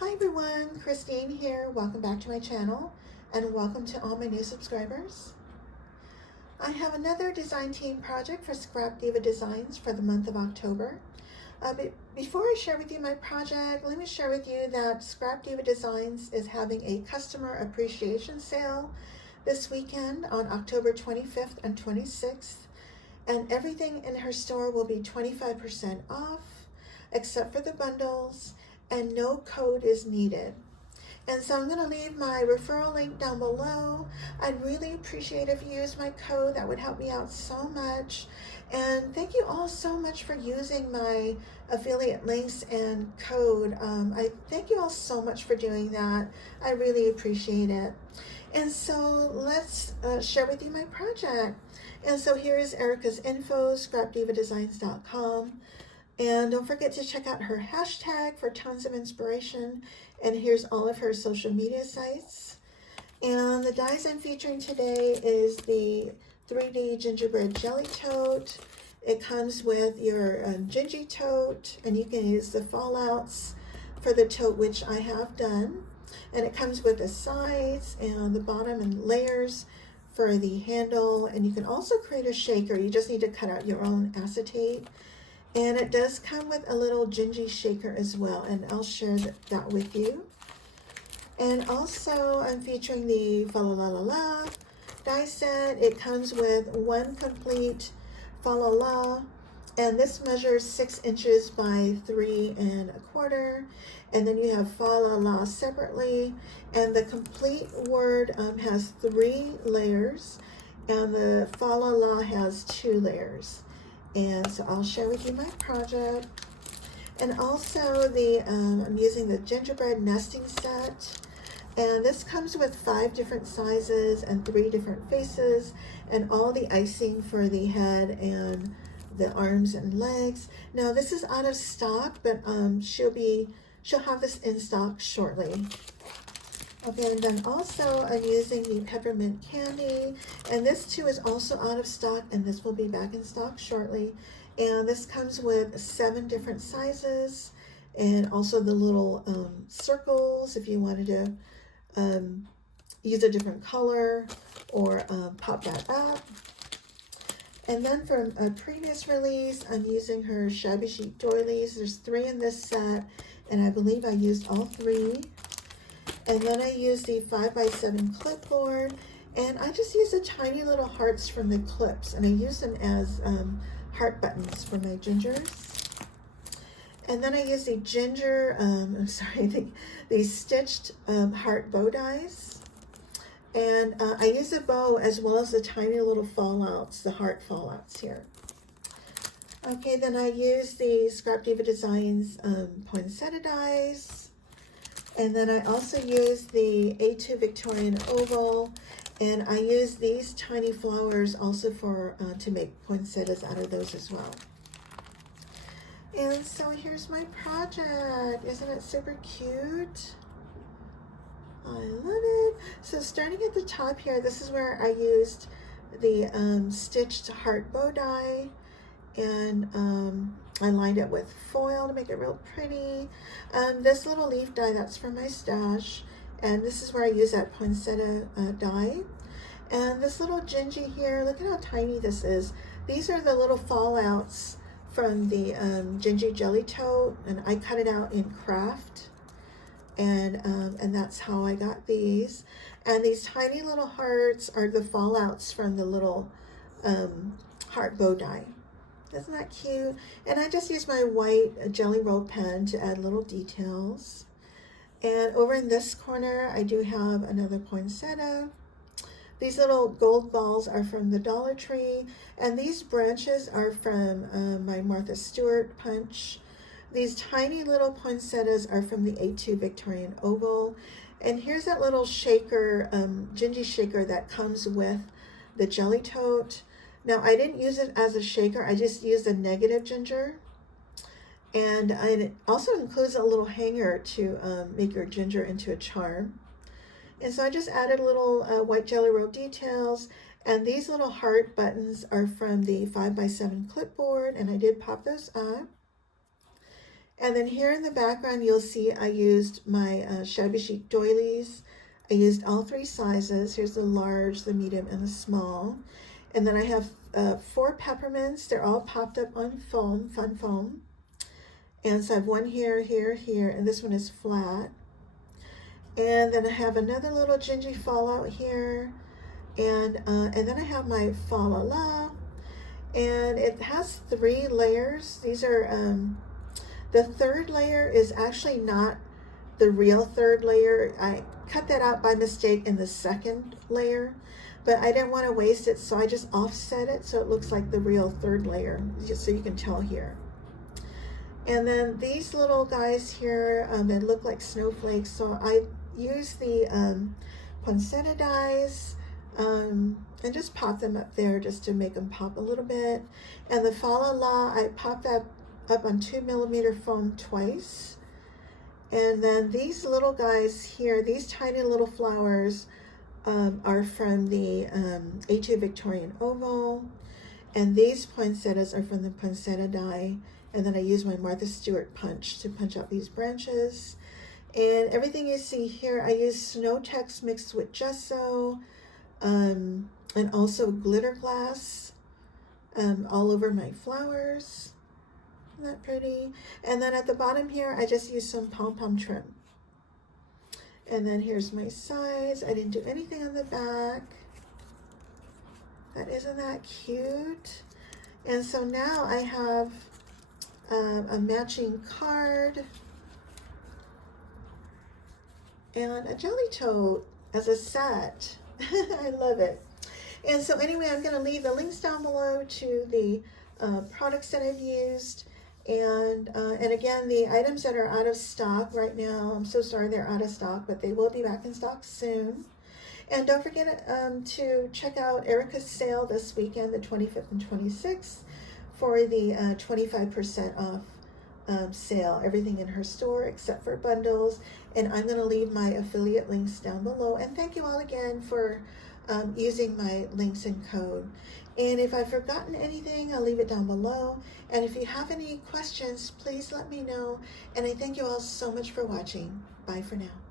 Hi everyone, Christine here. Welcome back to my channel and welcome to all my new subscribers. I have another design team project for Scrap Diva Designs for the month of October. Before I share with you my project, let me share with you that Scrap Diva Designs is having a customer appreciation sale this weekend on October 25th and 26th, and everything in her store will be 25% off except for the bundles, and no code is needed. And so I'm going to leave my referral link down below. I'd really appreciate if you use my code. That would help me out so much. And thank you all so much for using my affiliate links and code. I thank you all so much for doing that. I really appreciate it. And so let's share with you my project. And so here is Erica's info, scrapdivadesigns.com. And don't forget to check out her hashtag for tons of inspiration. And here's all of her social media sites. And the dies I'm featuring today is the 3D Gingerbread Jelly Tote. It comes with your Gingy Tote, and you can use the fallouts for the tote, which I have done. And it comes with the sides and the bottom and layers for the handle. And you can also create a shaker. You just need to cut out your own acetate. And it does come with a little Gingy shaker as well, and I'll share that with you. And also I'm featuring the Fa La La La La die set. It comes with one complete Fa La La, and this measures 6 inches by 3 1/4. And then you have Fa La La separately, and the complete word has 3 layers, and the Fa La La has 2 layers. And so I'll share with you my project. And also I'm using the Gingerbread Nesting Set. And this comes with 5 different sizes and 3 different faces, and all the icing for the head and the arms and legs. Now this is out of stock, but she'll have this in stock shortly. Okay, and then also I'm using the Peppermint Candy, and this too is also out of stock, and this will be back in stock shortly. And this comes with 7 different sizes, and also the little circles if you wanted to use a different color or pop that up. And then from a previous release, I'm using her Shabby Chic Doilies. There's 3 in this set, and I believe I used all 3. And then I use the 5x7 clipboard, and I just use the tiny little hearts from the clips, and I use them as heart buttons for my gingers. And then I use the the stitched heart bow dies. And I use a bow as well as the tiny little fallouts, the heart fallouts here. Okay, then I use the Scrap Diva Designs poinsettia dies. And then I also use the A2 Victorian Oval, and I use these tiny flowers also for to make poinsettias out of those as well. And so here's my project. Isn't it super cute? I love it. So starting at the top here, this is where I used the stitched heart bow die, and I lined it with foil to make it real pretty. This little leaf die, that's from my stash, and this is where I use that poinsettia die. And this little Gingy here, look at how tiny this is. These are the little fallouts from the Gingy Jelly Tote, and I cut it out in craft, and that's how I got these. And these tiny little hearts are the fallouts from the little heart bow die. Isn't that cute? And I just use my white jelly roll pen to add little details. And over in this corner, I do have another poinsettia. These little gold balls are from the Dollar Tree, and these branches are from my Martha Stewart punch. These tiny little poinsettias are from the A2 Victorian Oval. And here's that little shaker, Gingy shaker that comes with the Jelly Tote. Now, I didn't use it as a shaker. I just used a negative ginger. And it also includes a little hanger to make your ginger into a charm. And so I just added little white jelly roll details. And these little heart buttons are from the 5x7 clipboard. And I did pop those up. And then here in the background, you'll see I used my Shabby Chic doilies. I used all 3 sizes. Here's the large, the medium, and the small. And then I have 4 peppermints. They're all popped up on foam, fun foam. And so I have one here, here, here, and this one is flat. And then I have another little gingy fallout here. And then I have my fa la la. And it has 3 layers. These are, the 3rd layer is actually not the real 3rd layer. I cut that out by mistake in the 2nd layer, but I didn't want to waste it, so I just offset it so it looks like the real 3rd layer, just so you can tell here. And then these little guys here, they look like snowflakes, so I use the poinsettia dies and just pop them up there just to make them pop a little bit. And the fa la la, I pop that up on 2mm foam twice. And then these little guys here, these tiny little flowers are from the Victorian Oval. And these poinsettias are from the poinsettia die. And then I use my Martha Stewart punch to punch out these branches. And everything you see here, I use snow text mixed with gesso and also glitter glass all over my flowers. Isn't that pretty? And then at the bottom here, I just use some pom-pom trim. And then here's my sides. I didn't do anything on the back. Isn't that cute? And so now I have a matching card and a jelly tote as a set. I love it. And so anyway, I'm going to leave the links down below to the products that I've used. And again, the items that are out of stock right now, I'm so sorry they're out of stock, but they will be back in stock soon. And don't forget to check out Erica's sale this weekend, the 25th and 26th, for the 25% off sale. Everything in her store except for bundles. And I'm going to leave my affiliate links down below. And thank you all again for using my links and code. And if I've forgotten anything, I'll leave it down below. And if you have any questions, please let me know. And I thank you all so much for watching. Bye for now.